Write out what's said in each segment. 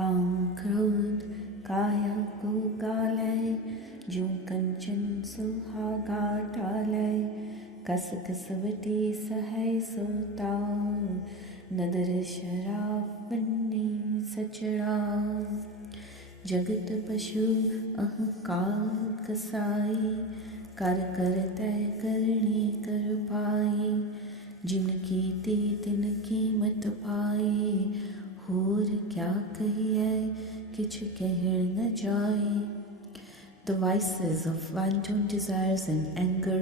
काम क्रोध काया को गालै, जो कंचन सुहागा टालै, कस कसवटी सहै सोताव, नदर शराब बन्नी सचड़ाव। जगत पशु अहंकार कसाई, कर कर तय करनी कर पाई, जिनकी ती तिन कीमत पाई, होर क्या कहिए किछ कहर न जाए। The vices of wanton desires and anger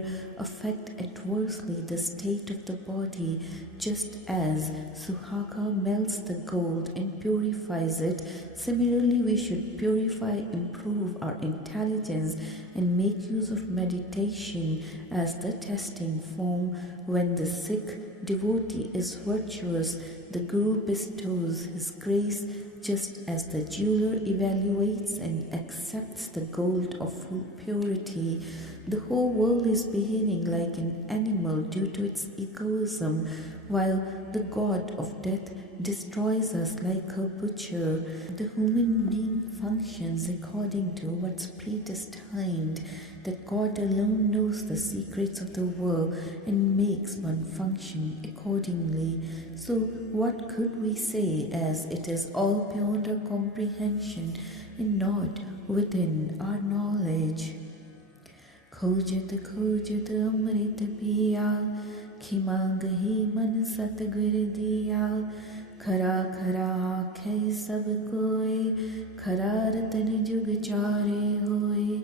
affect adversely the state of the body, just as suhaga melts the gold and purifies it. Similarly, we should purify, improve our intelligence, and make use of meditation as the testing form. When the Sikh devotee is virtuous, the Guru bestows his grace, just as the jeweler evaluates and accepts the gold of full purity. The whole world is behaving like an animal due to its egoism, while the god of death destroys us like a butcher. The human being functions according to what's predestined. That God alone knows the secrets of the world and makes one function accordingly. So what could we say, as it is all beyond our comprehension and not within our knowledge? खोजत खोजत अमृत पिया, खिमांगहि मन सतगुर दिया, खरा खरा आखे सब कोय, खरा रतन जुग चारे होए,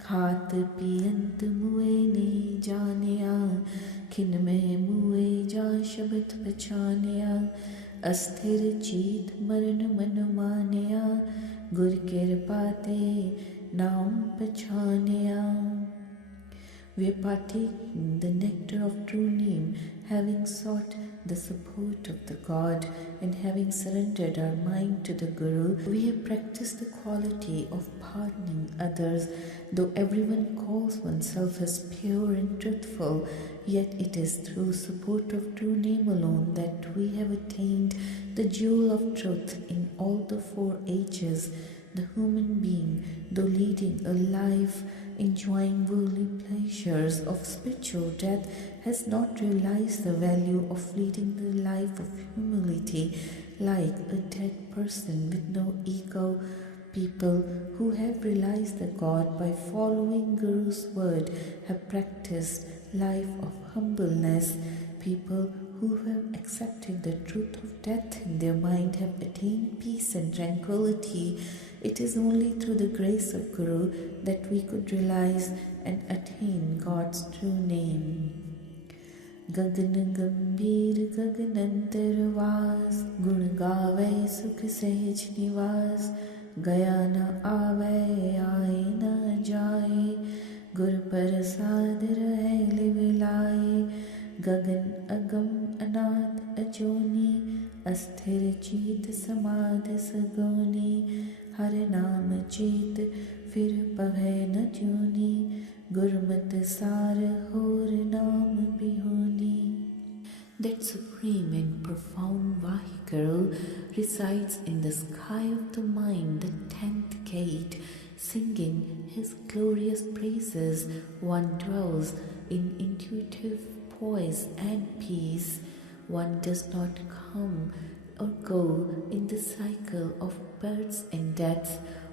खात पियंत मुए नहीं जानिया, खिन में मुए जा शब्द पछानिया, अस्थिर चीत मरण मन मानिया, गुर कृपा ते नाम पछानिया। We are partaking the nectar of true name, having sought the support of the God, and having surrendered our mind to the Guru. We have practiced the quality of pardoning others. Though everyone calls oneself as pure and truthful, yet it is through support of true name alone that we have attained the jewel of truth in all the 4 ages. The human being, though leading a life enjoying worldly pleasures of spiritual death, has not realized the value of leading the life of humility like a dead person with no ego. People who have realized the God by following Guru's word have practiced life of humbleness. People who have accepted the truth of death in their mind have attained peace and tranquility. It is only through the grace of Guru that we could realize and attain God's true name. Gagan Gambhir Gaganantar Vas, Gun Gave Sukh Sehaj Nivas, Gaya na Ave Aaye na Jaye, Gur Prasad Rahe Livilaye, Gagan Agam Anat Ajoni, Asthir Cheet Samadh Sagoni, हर नाम चेत फिर पवै न त्योनी, गुरमत सार होर नाम बिहोनी. That supreme and profound Vaheguru resides in the sky of the mind, the 10th gate. Singing his glorious praises, one dwells in intuitive poise and peace. One does not come or go in the cycle of births and deaths.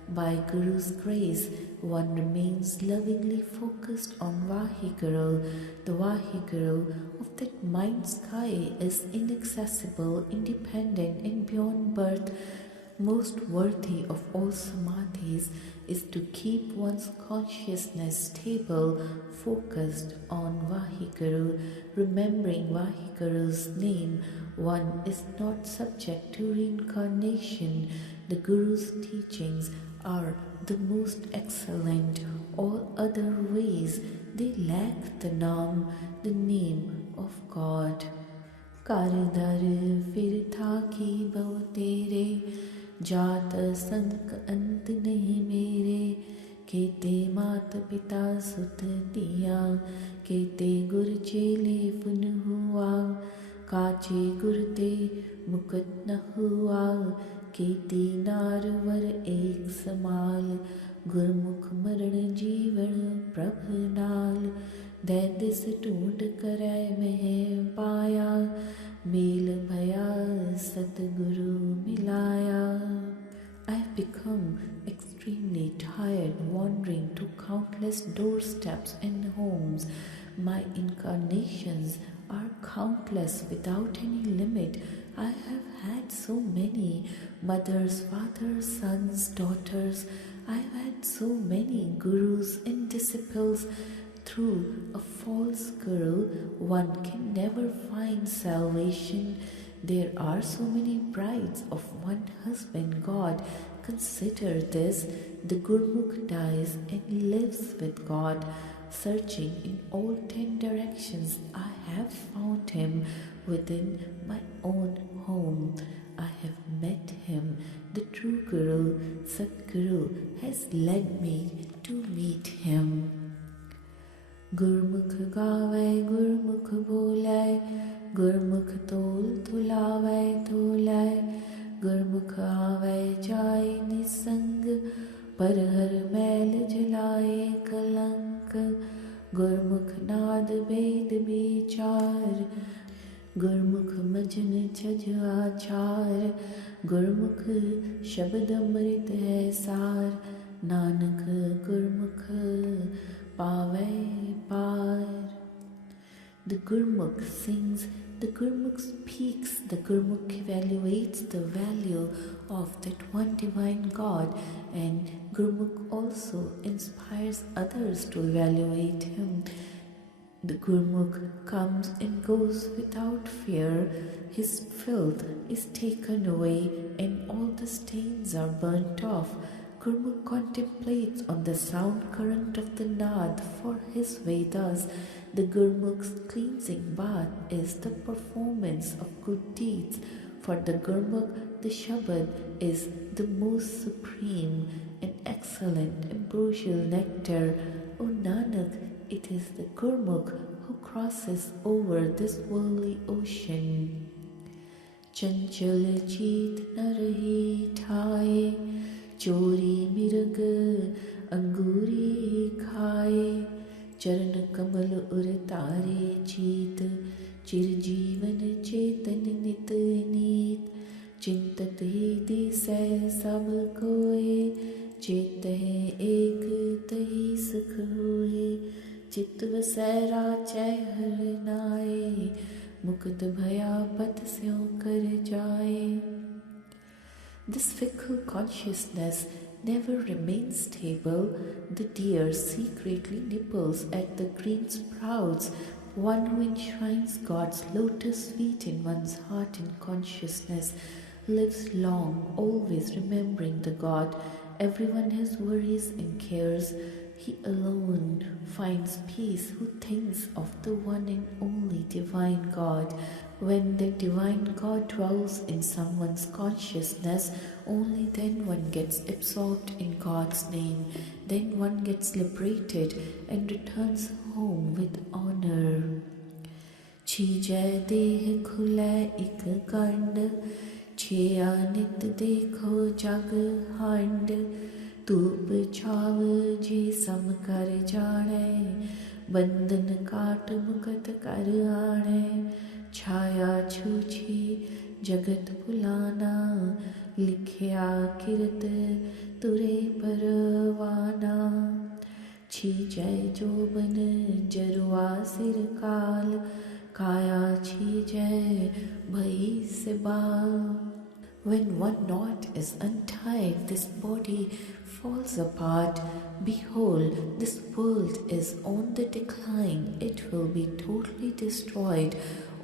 By Guru's grace, one remains lovingly focused on Vaheguru. The Vaheguru of that mind sky is inaccessible, independent, and beyond birth. Most worthy of all samadhis is to keep one's consciousness stable, focused on Vaheguru. Remembering Vaheguru's name, one is not subject to reincarnation. The Guru's teachings are the most excellent. All other ways, they lack the naam, the name of God. Karidar fir thaki bhau tere, जात संक अंत नहीं मेरे, केते मात पिता सुत दिया, केते गुर चेले पुन हुआ, काचे गुर ते मुकुट न हुआ, ਕੀਤੀ ਨਾਰ ਵਰ ਏਕ ਸਮਾਲ, ਗੁਰਮੁਖ ਮਰਨ ਜੀਵਨ ਪ੍ਰਭ ਨਾਲ। ਦੇ ਦਿਸ ਢੂੰਡ ਕਰੈ ਮਹਿ ਪਾਇਆ, ਮੇਲ ਭਇਆ ਸਤਿਗੁਰੂ ਮਿਲਾਇਆ। I have become extremely tired wandering to countless doorsteps and homes. My incarnations are countless without any limit. I have had so many mothers, fathers, sons, daughters. I have had so many gurus and disciples. Through a false guru, one can never find salvation. There are so many brides of one husband God. Consider this: the Gurmukh dies and lives with God. Searching in all 10 directions, I have found him within my own home. I have met him. The true Guru, Satguru, has led me to meet him. गुरमुख गावै गुरमुख बोलै, गुरमुख तोल तुलावै तोलै। गुरमुख आवै जाय निसंग, पर हर मैल जलाए कलंक। गुरमुख नाद वेद विचार, गुरमुख मजन छज आचार। गुरमुख शब्द अमृत है सार, नानक गुरमुख पावै पार। The Gurmukh sings, the Gurmukh speaks, the Gurmukh evaluates the value of that one divine God, and Gurmukh also inspires others to evaluate him. The Gurmukh comes and goes without fear. His filth is taken away and all the stains are burnt off. Gurmukh contemplates on the sound current of the Naad for his Vedas. The Gurmukh's cleansing bath is the performance of good deeds. For the Gurmukh, the Shabad is the most supreme and excellent ambrosial nectar. O Nanak, it is the Gurmukh who crosses over this worldly ocean. Chanchal cheet narahi thaaye, चोरी मिर्ग अंगूरी खाए। चरण कमल उर तारे चीत, चिरजीवन चेतन नित नीत। चिंतत ही दिसै सब कोय, चेत है एक तही सुख होए। चित्त वसै राचै हर नाए, मुकुत भया पथ स्यों कर जाए। This fickle consciousness never remains stable. The deer secretly nibbles at the green sprouts. One who enshrines God's lotus feet in one's heart and consciousness lives long, always remembering the God. Everyone has worries and cares. He alone finds peace who thinks of the one and only divine God. When the divine God dwells in someone's consciousness, only then one gets absorbed in God's name. Then one gets liberated and returns home with honor. Chijai deh khulai ik gand, chea nit dekho jag hand। तूप छाव जे सम कर जाने, बंधन काट मुकत कर आने। छाया छूछी जगत भुलाना, लिखिया किरत तुरे परवाना। छीजै जोबन जरुआ सिर काल, काया छीजै भई से बाल। When one knot is untied, this body falls apart. Behold, this world is on the decline. It will be totally destroyed.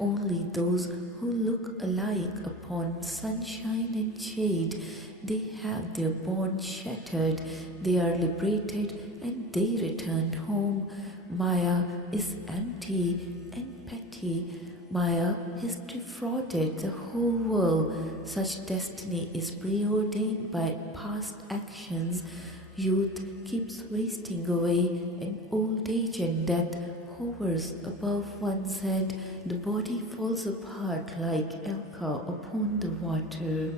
Only those who look alike upon sunshine and shade, they have their bonds shattered. They are liberated and they return home. Maya is empty and petty. Maya has defrauded the whole world. Such destiny is preordained by past actions. Youth keeps wasting away, and old age and death hovers above one's head. The body falls apart like alka upon the water.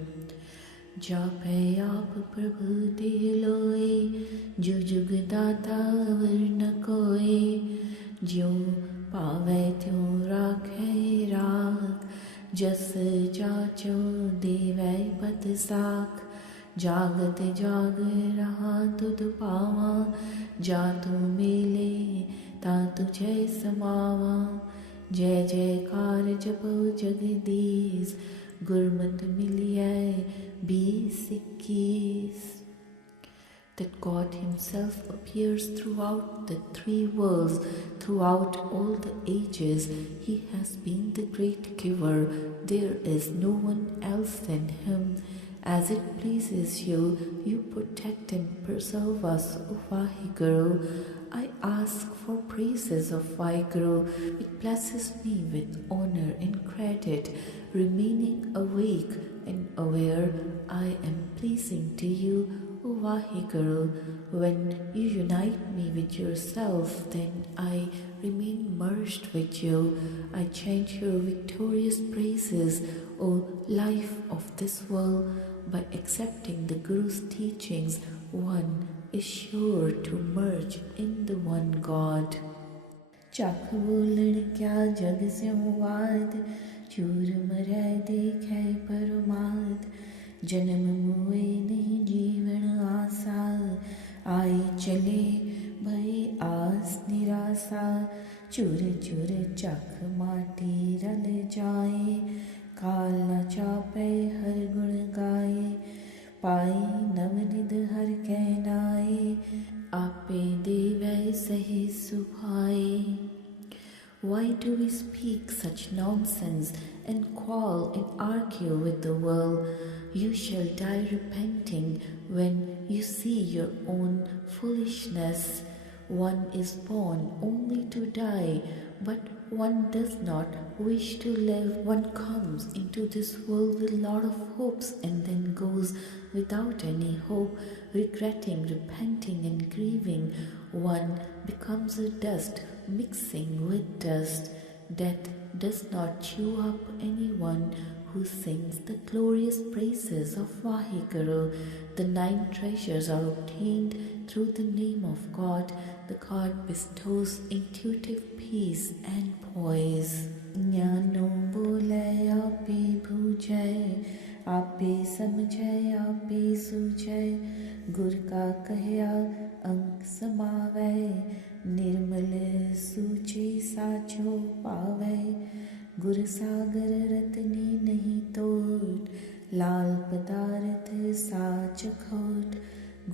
जापै आप प्रभु देह लोए, जो जुग दाता अवर न कोय। ज्यों पावै त्यों राखै राख, जस जाचो देवै पद साख। जागत जाग रहा तुध पावा, जा तू मेले ता तुझे समावा। जय जयकार जपो जगदीश, गुरमत मिलियै 20-21। That God Himself appears throughout the three worlds, throughout all the ages. He has been the great giver. There is no one else than Him. As it pleases you, you protect and preserve us, O Vaheguru. I ask for praises of Vaheguru. It blesses me with honor and credit. Remaining awake and aware, I am pleasing to you, O Vaheguru. When you unite me with yourself, then I remain merged with you. I chant your victorious praises, O life of this world. By accepting the Guru's teachings, one is sure to merge in the one God. चख बोलन क्या जग स्यों वाद, चूर मरै देखे परमाद। जन्म मुए नहीं जीवन आसा, आई चले भई आस निरासा। चूर चूर चख माटी रल जाए, काल न चापै हर गुण गाए। पाई नवनिध हर कै नाए, आपे देवै सही सुभाए। Why do we speak such nonsense and quarrel and argue with the world? You shall die repenting when you see your own foolishness. One is born only to die, but one does not wish to live. One comes into this world with a lot of hopes and then goes without any hope, regretting, repenting and grieving. One becomes a dust, mixing with dust. Death does not chew up anyone who sings the glorious praises of Vaheguru. The 9 treasures are obtained through the name of God. The God bestows intuitive peace and poise. Jnano bolai ape bhujai, ape samjhai ape sujhai। गुर का कहया अंक समावै, निर्मल सूचे साचो पावै। गुर सागर रतनी नहीं तोट, लाल पदार्थ साच खोट।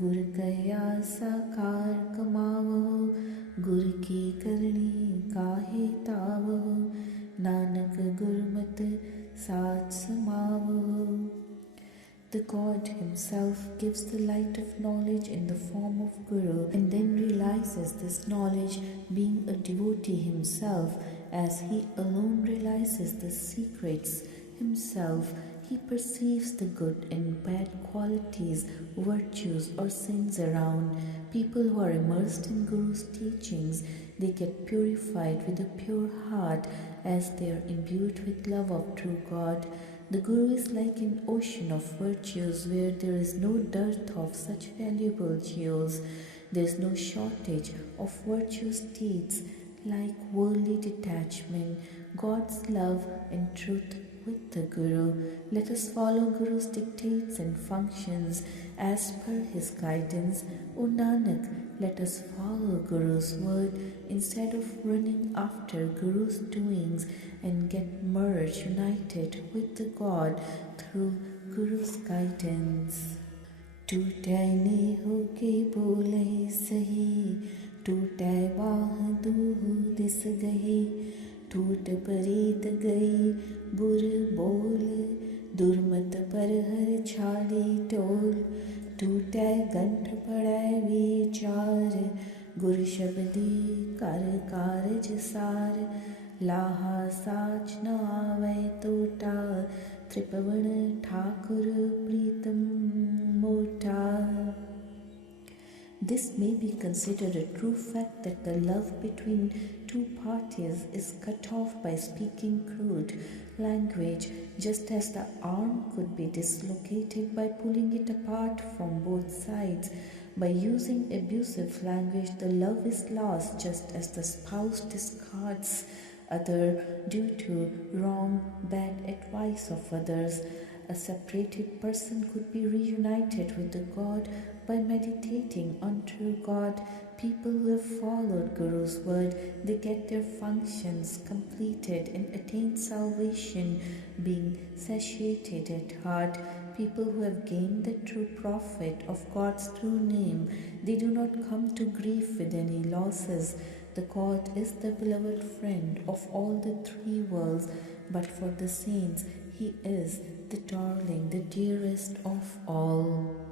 गुर कहया साकार कमावो, गुर की करनी काहे तावो। नानक गुरमत साच समावो। The God Himself gives the light of knowledge in the form of Guru and then realizes this knowledge, being a devotee himself. As he alone realizes the secrets himself, he perceives the good and bad qualities, virtues or sins around. People who are immersed in Guru's teachings, they get purified with a pure heart as they are imbued with love of true God. The Guru is like an ocean of virtues where there is no dearth of such valuable jewels. There is no shortage of virtuous deeds like worldly detachment, God's love and truth with the Guru. Let us follow Guru's dictates and functions as per his guidance. O Nanak, let us follow Guru's word instead of running after Guru's doings and get merged, united with the God through Guru's guidance. टूटै नेहो के बोले सही, टूटै बाह दूह this गही। टूट परीत गई बुर बोल, दुर्मत पर हर छाड़ी टोल। टूटै गंठ पड़ै विचार, गुर शब्दी कर कारज सार। लाहा साच न आवे तोटा, त्रिपवन ठाकुर प्रीतम मोटा। This may be considered a true fact that the love between two parties is cut off by speaking crude language, just as the arm could be dislocated by pulling it apart from both sides. By using abusive language, the love is lost, just as the spouse discards other due to wrong, bad advice of others. A separated person could be reunited with the God by meditating on true God. People who have followed Guru's word, they get their functions completed and attain salvation, being satiated at heart. People who have gained the true profit of God's true name, they do not come to grief with any losses. The God is the beloved friend of all the three worlds, but for the saints, He is the darling, the dearest of all.